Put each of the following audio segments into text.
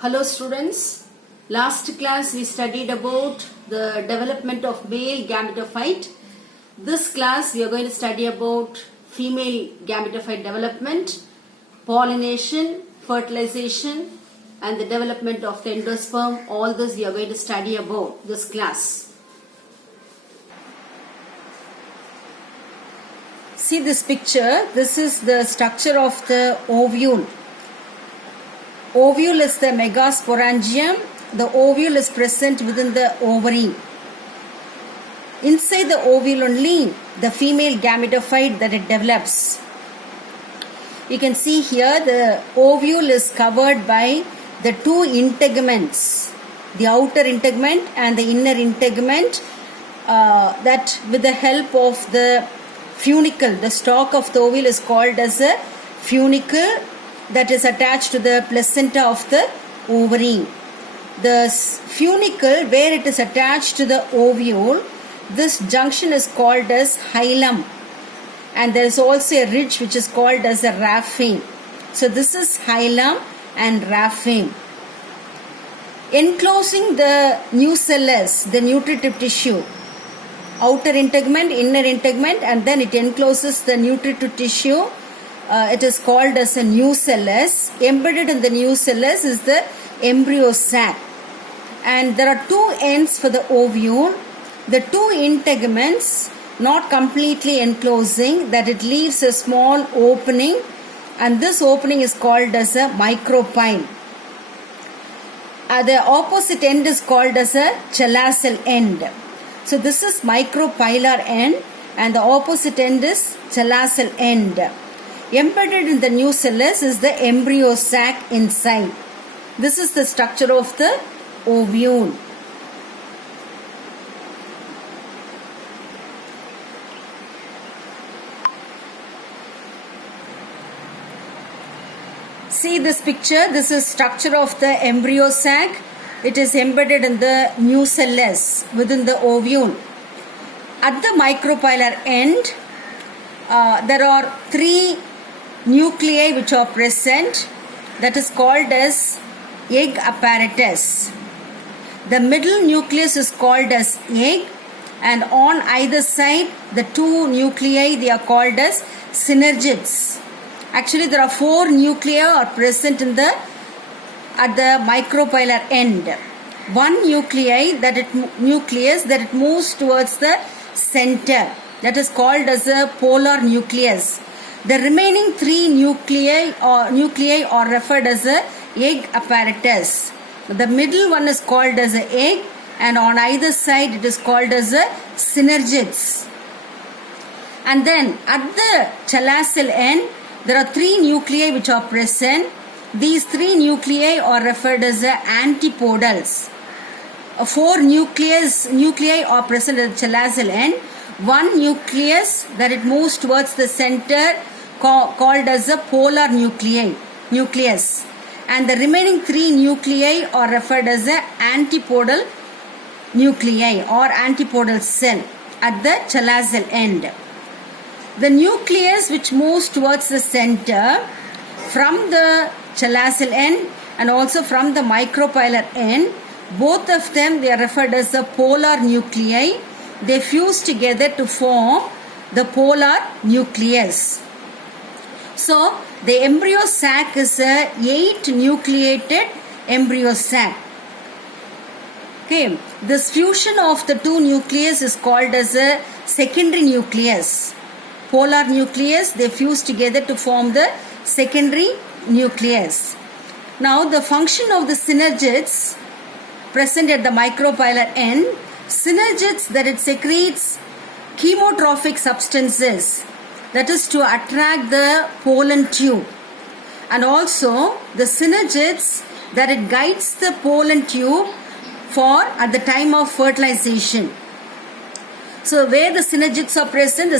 Hello students, last class we studied about the development of male gametophyte. This class we are going to study about female gametophyte development, pollination, fertilization and the development of the endosperm. All this we are going to study about this class. See this picture, this is the structure of the ovule. Ovule is the megasporangium. The ovule is present within the ovary. Inside the ovule only, the female gametophyte that it develops. You can see here the ovule is covered by the two integuments, the outer integument and the inner integument, that with the help of the funicle, the stalk of the ovule is called as a funicle, that is attached to the placenta of the ovary. The funicle where it is attached to the ovule, this junction is called as hilum, and there is also a ridge which is called as a rapheme. So this is hilum and rapheme. Enclosing the nucellus, the nutritive tissue, outer integument, inner integument, and then it encloses the nutritive tissue. It is called as a nucellus. Embedded in the nucellus is the embryo sac. And there are two ends for the ovule. The two integuments not completely enclosing, that it leaves a small opening, and this opening is called as a micropyle. The opposite end is called as a chalazal end. So this is micropylar end and the opposite end is chalazal end. Embedded in the nucellus is the embryo sac inside. This is the structure of the ovule. See this picture, this is structure of the embryo sac. It is embedded in the nucellus within the ovule. At the micropylar end, there are three nuclei which are present, that is called as egg apparatus. The middle nucleus is called as egg, and on either side the two nuclei, they are called as synergids. Actually there are four nuclei are present at the micropylar end. One nucleus that it moves towards the center, that is called as a polar nucleus. The remaining three nuclei are referred as a egg apparatus. The middle one is called as a egg, and on either side it is called as a synergids. And then at the chalazal end, there are three nuclei which are present. These three nuclei are referred as antipodals. Four nuclei are present at the chalazal end. One nucleus that it moves towards the center called as a polar nucleus, and the remaining three nuclei are referred as a antipodal nuclei or antipodal cell at the chalazal end. The nucleus which moves towards the center from the chalazal end and also from the micropylar end, both of them they are referred as the polar nuclei. They fuse together to form the polar nucleus. So the embryo sac is a 8 nucleated embryo sac. Okay, this fusion of the two nucleus is called as a secondary nucleus. Polar nucleus, they fuse together to form the secondary nucleus. Now the function of the synergids present at the micropylar end, synergids that it secretes chemotrophic substances, that is to attract the pollen tube, and also the synergids that it guides the pollen tube for at the time of fertilization. So where the synergids are present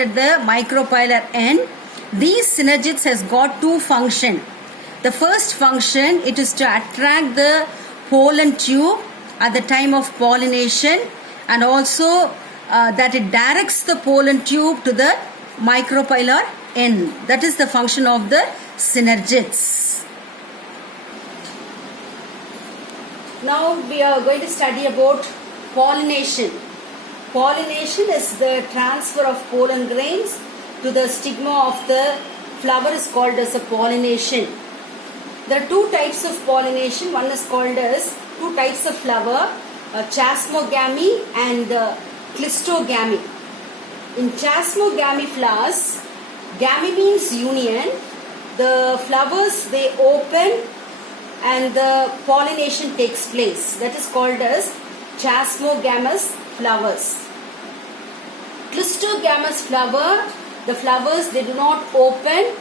at the micropylar end. These synergids has got two functions. The first function, it is to attract the pollen tube at the time of pollination, and also that it directs the pollen tube to the micropylar end. That is the function of the synergids. Now we are going to study about pollination. Pollination is the transfer of pollen grains to the stigma of the flower is called as a pollination. There are two types of pollination. One is called as two types of flower, chasmogamy and clistogamy. In chasmogamy flowers, gamy means union. The flowers they open and the pollination takes place. That is called as chasmogamous flowers. Clistogamous flower, the flowers they do not open.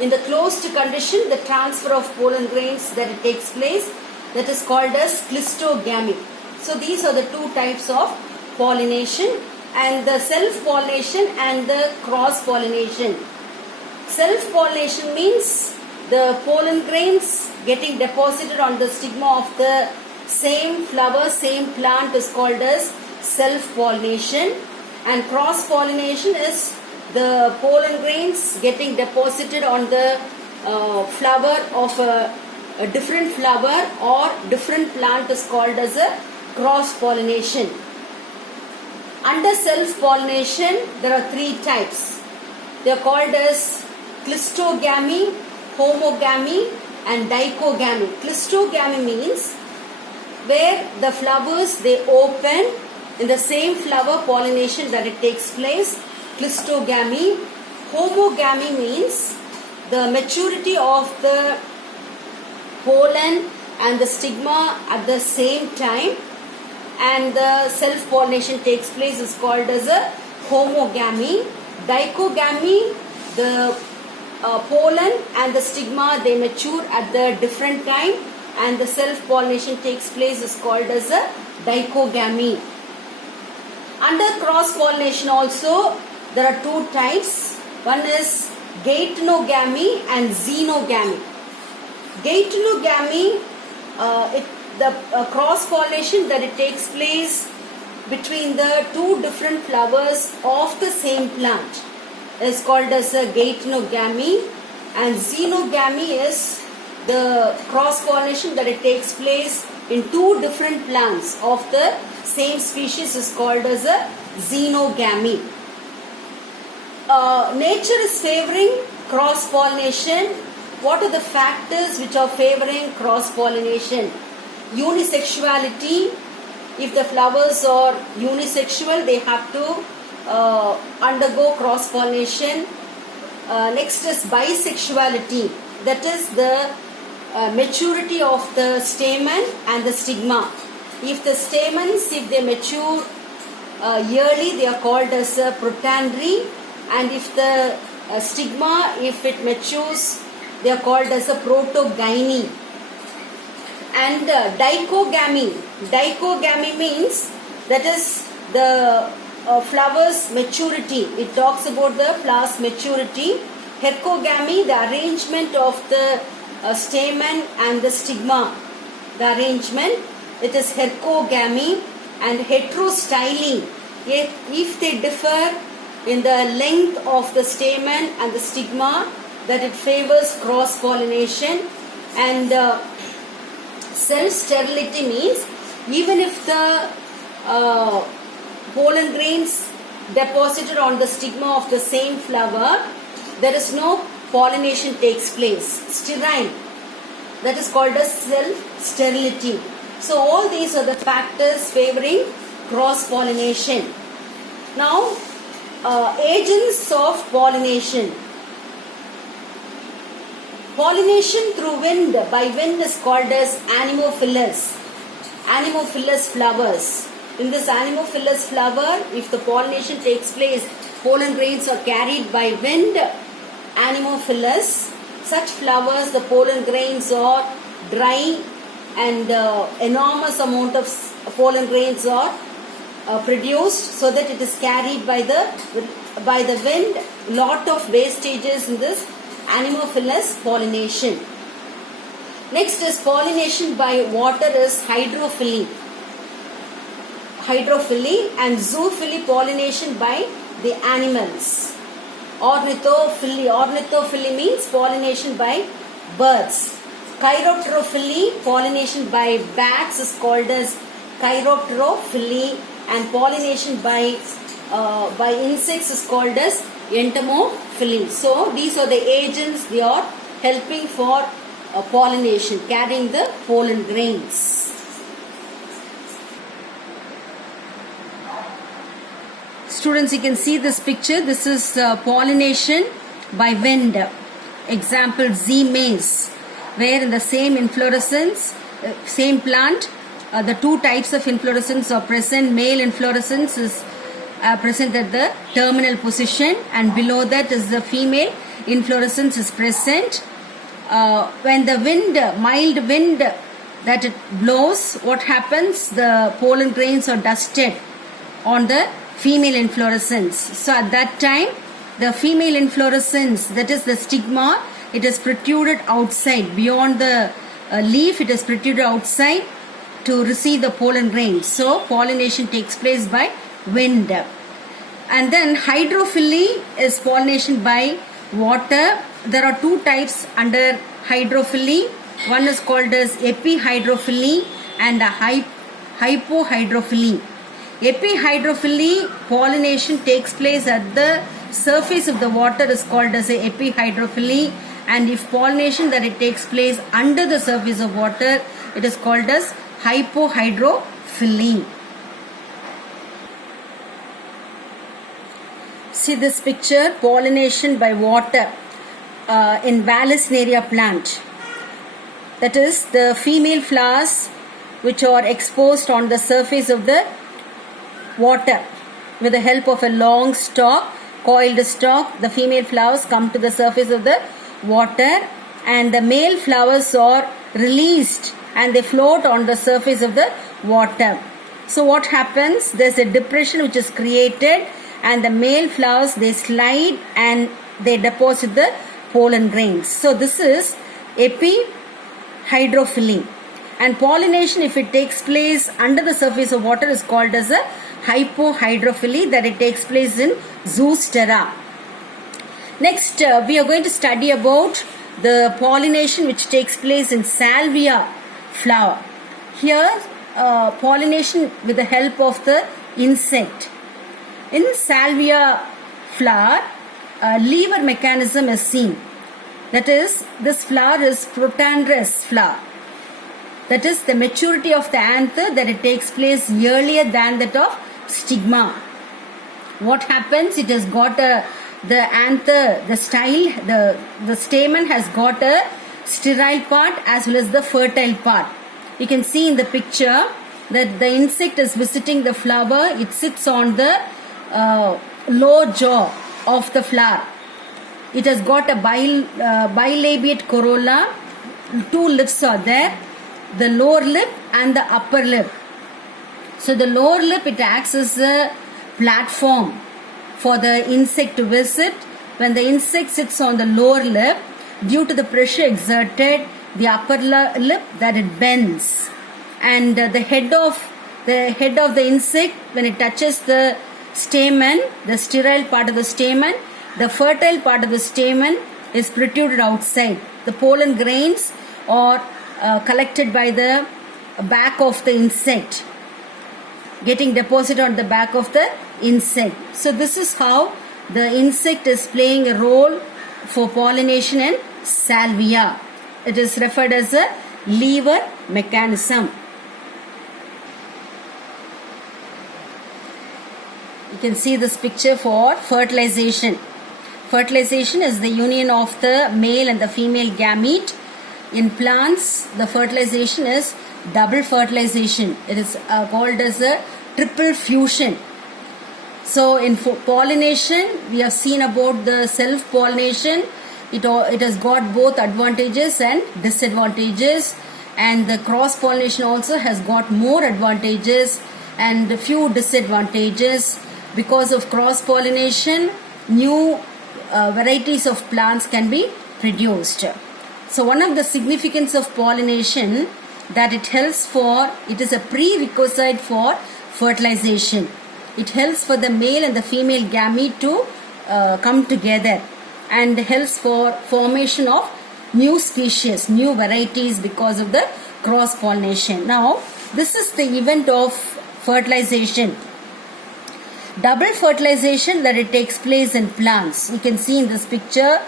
In the closed condition, the transfer of pollen grains that it takes place, that is called as clistogamy. So these are the two types of pollination, and the self-pollination and the cross-pollination. Self-pollination means the pollen grains getting deposited on the stigma of the same flower, same plant is called as self-pollination, and cross-pollination is the pollen grains getting deposited on the flower of a different flower or different plant is called as a cross-pollination. Under self-pollination, there are three types. They are called as clistogamy, homogamy and dichogamy. Clistogamy means where the flowers they open in the same flower pollination that it takes place. Clistogamy. Homogamy means the maturity of the pollen and the stigma at the same time, and the self-pollination takes place is called as a homogamy. Dichogamy, the pollen and the stigma they mature at the different time, and the self-pollination takes place is called as a dichogamy. Under cross-pollination also, there are two types. One is geitonogamy and xenogamy. Geitonogamy, the cross-pollination that it takes place between the two different flowers of the same plant is called as a geitonogamy, and xenogamy is the cross-pollination that it takes place in two different plants of the same species is called as a xenogamy. Nature is favoring cross-pollination. What are the factors which are favoring cross-pollination? Unisexuality. If the flowers are unisexual, they have to undergo cross-pollination. Next is bisexuality. That is the maturity of the stamen and the stigma. If the stamens, if they mature yearly, they are called as a protandry, and if the stigma, if it matures, they are called as a protogyny. And dichogamy. Dichogamy means that is the flower's maturity. It talks about the flower's maturity. Hercogamy, the arrangement of the stamen and the stigma. The arrangement, it is hercogamy. And heterostyling, if they differ in the length of the stamen and the stigma, that it favors cross-pollination. And self-sterility means even if the pollen grains deposited on the stigma of the same flower, there is no pollination takes place. Sterile, that is called as self-sterility. So all these are the factors favoring cross-pollination. Now, agents of pollination. Pollination through wind, by wind is called as anemophilous. Anemophilous flowers. In this anemophilous flower, if the pollination takes place, pollen grains are carried by wind. Anemophilous. Such flowers, the pollen grains are dry and enormous amount of pollen grains are produced, so that it is carried by the wind. Lot of wastages in this anemophilous pollination. Next is pollination by water is hydrophily. Hydrophily and zoophily, pollination by the animals. Ornithophily. Ornithophily means pollination by birds. Chiropterophily, pollination by bats is called as chiropterophily, and pollination by insects is called as entomophily. So these are the agents they are helping for pollination, carrying the pollen grains. Students, you can see this picture. This is pollination by wind. Example, Z maize, where in the same inflorescence, same plant, the two types of inflorescence are present. Male inflorescence is present at the terminal position, and below that is the female inflorescence is present. When the wind, mild wind that it blows, what happens? The pollen grains are dusted on the female inflorescence. So at that time, the female inflorescence, that is the stigma, it is protruded outside. Beyond the leaf, it is protruded outside to receive the pollen grains. So pollination takes place by wind. And then hydrophily is pollination by water. There are two types under hydrophily. One is called as epihydrophily and hypohydrophily. Epihydrophily, pollination takes place at the surface of the water is called as a epihydrophily, and if pollination that it takes place under the surface of water, it is called as hypohydrophily. See this picture, pollination by water in Vallisneria plant. That is the female flowers which are exposed on the surface of the water with the help of a long stalk, coiled stalk. The female flowers come to the surface of the water, and the male flowers are released and they float on the surface of the water. So what happens? There's a depression which is created, and the male flowers, they slide and they deposit the pollen grains. So this is epihydrophily. And pollination, if it takes place under the surface of water, is called as a hypohydrophily, that it takes place in Zoostera. Next, we are going to study about the pollination which takes place in Salvia flower. Here, pollination with the help of the insect. In Salvia flower, lever mechanism is seen. That is, this flower is protandrous flower. That is the maturity of the anther, that it takes place earlier than that of stigma. What happens? It has got the anther, the style, the stamen has got a sterile part as well as the fertile part. You can see in the picture that the insect is visiting the flower. It sits on the lower jaw of the flower. It has got a bilabiate corolla. Two lips are there, the lower lip and the upper lip. So the lower lip, it acts as a platform for the insect to visit. When the insect sits on the lower lip, due to the pressure exerted, the upper lip that it bends, and the head of the insect, when it touches the stamen, the sterile part of the stamen, the fertile part of the stamen is protruded outside. The pollen grains are collected by the back of the insect, getting deposited on the back of the insect. So this is how the insect is playing a role for pollination in Salvia. It is referred as a lever mechanism. You can see this picture for fertilization. Fertilization is the union of the male and the female gamete. In plants, the fertilization is double fertilization. It is called as a triple fusion. So in pollination, we have seen about the self-pollination. It has got both advantages and disadvantages, and the cross-pollination also has got more advantages and a few disadvantages. Because of cross-pollination, new varieties of plants can be produced. So one of the significance of pollination, that it helps for, it is a prerequisite for fertilization. It helps for the male and the female gamete to come together, and helps for formation of new species, new varieties because of the cross pollination. Now this is the event of fertilization. Double fertilization that it takes place in plants. You can see in this picture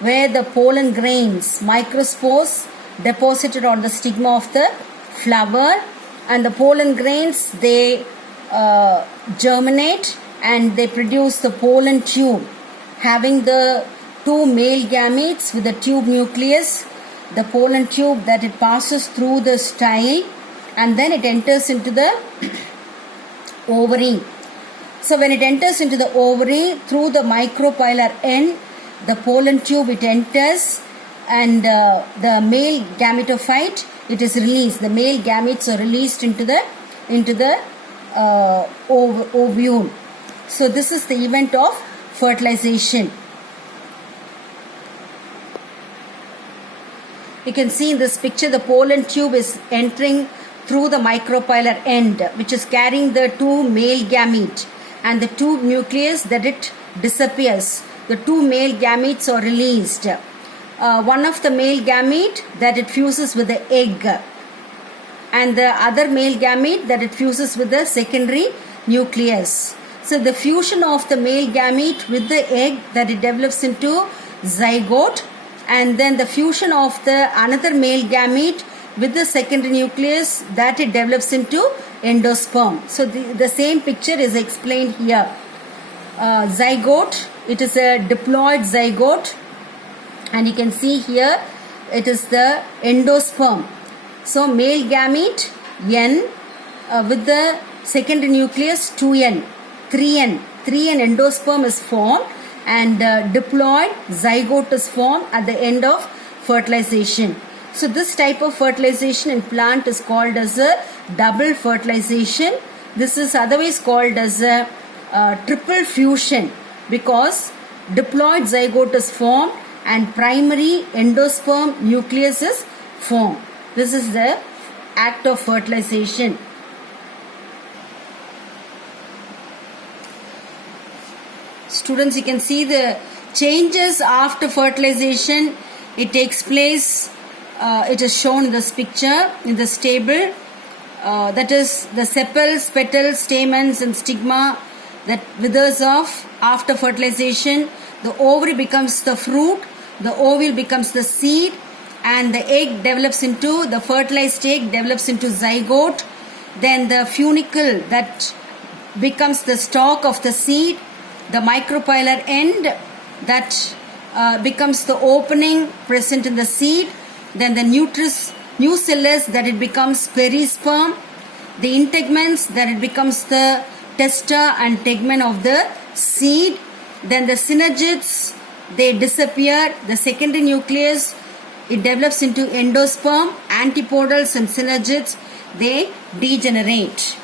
where the pollen grains, microspores deposited on the stigma of the flower, and the pollen grains, they germinate and they produce the pollen tube having the two male gametes with the tube nucleus, the pollen tube that it passes through the style, and then it enters into the ovary. So when it enters into the ovary through the micropylar end, the pollen tube it enters, and the male gametophyte it is released. The male gametes are released into the ovule. So this is the event of fertilization. You can see in this picture the pollen tube is entering through the micropylar end, which is carrying the two male gametes, and the tube nucleus that it disappears. The two male gametes are released. One of the male gamete that it fuses with the egg, and the other male gamete that it fuses with the secondary nucleus. So the fusion of the male gamete with the egg that it develops into zygote, and then the fusion of the another male gamete with the secondary nucleus that it develops into endosperm. So the same picture is explained here. Zygote, it is a diploid zygote, and you can see here it is the endosperm. So male gamete N with the secondary nucleus 2N, 3N endosperm is formed, and diploid zygote is formed at the end of fertilization. So this type of fertilization in plant is called as a double fertilization. This is otherwise called as a triple fusion, because diploid zygote is formed and primary endosperm nucleus is formed. This is the act of fertilization. Students, you can see the changes after fertilization. It takes place, it is shown in this picture, in this table. That is the sepals, petals, stamens and stigma that withers off after fertilization. The ovary becomes the fruit, the ovule becomes the seed, and the egg develops into, the fertilized egg develops into zygote. Then the funicle that becomes the stalk of the seed, the micropylar end that becomes the opening present in the seed, then the nucellus that it becomes perisperm, the integments that it becomes the testa and tegmen of the seed, then the synergids they disappear, the secondary nucleus it develops into endosperm, antipodals and synergids they degenerate.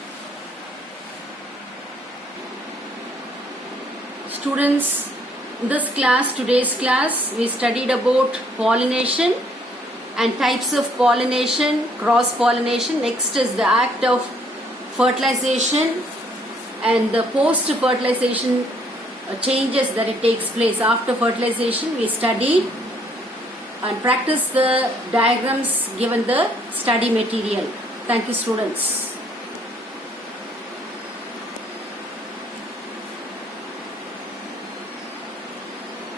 Students, in this class, today's class, we studied about pollination and types of pollination, cross pollination. Next is the act of fertilization and the post fertilization changes that it takes place. After fertilization, we studied and practice the diagrams given the study material. Thank you, students.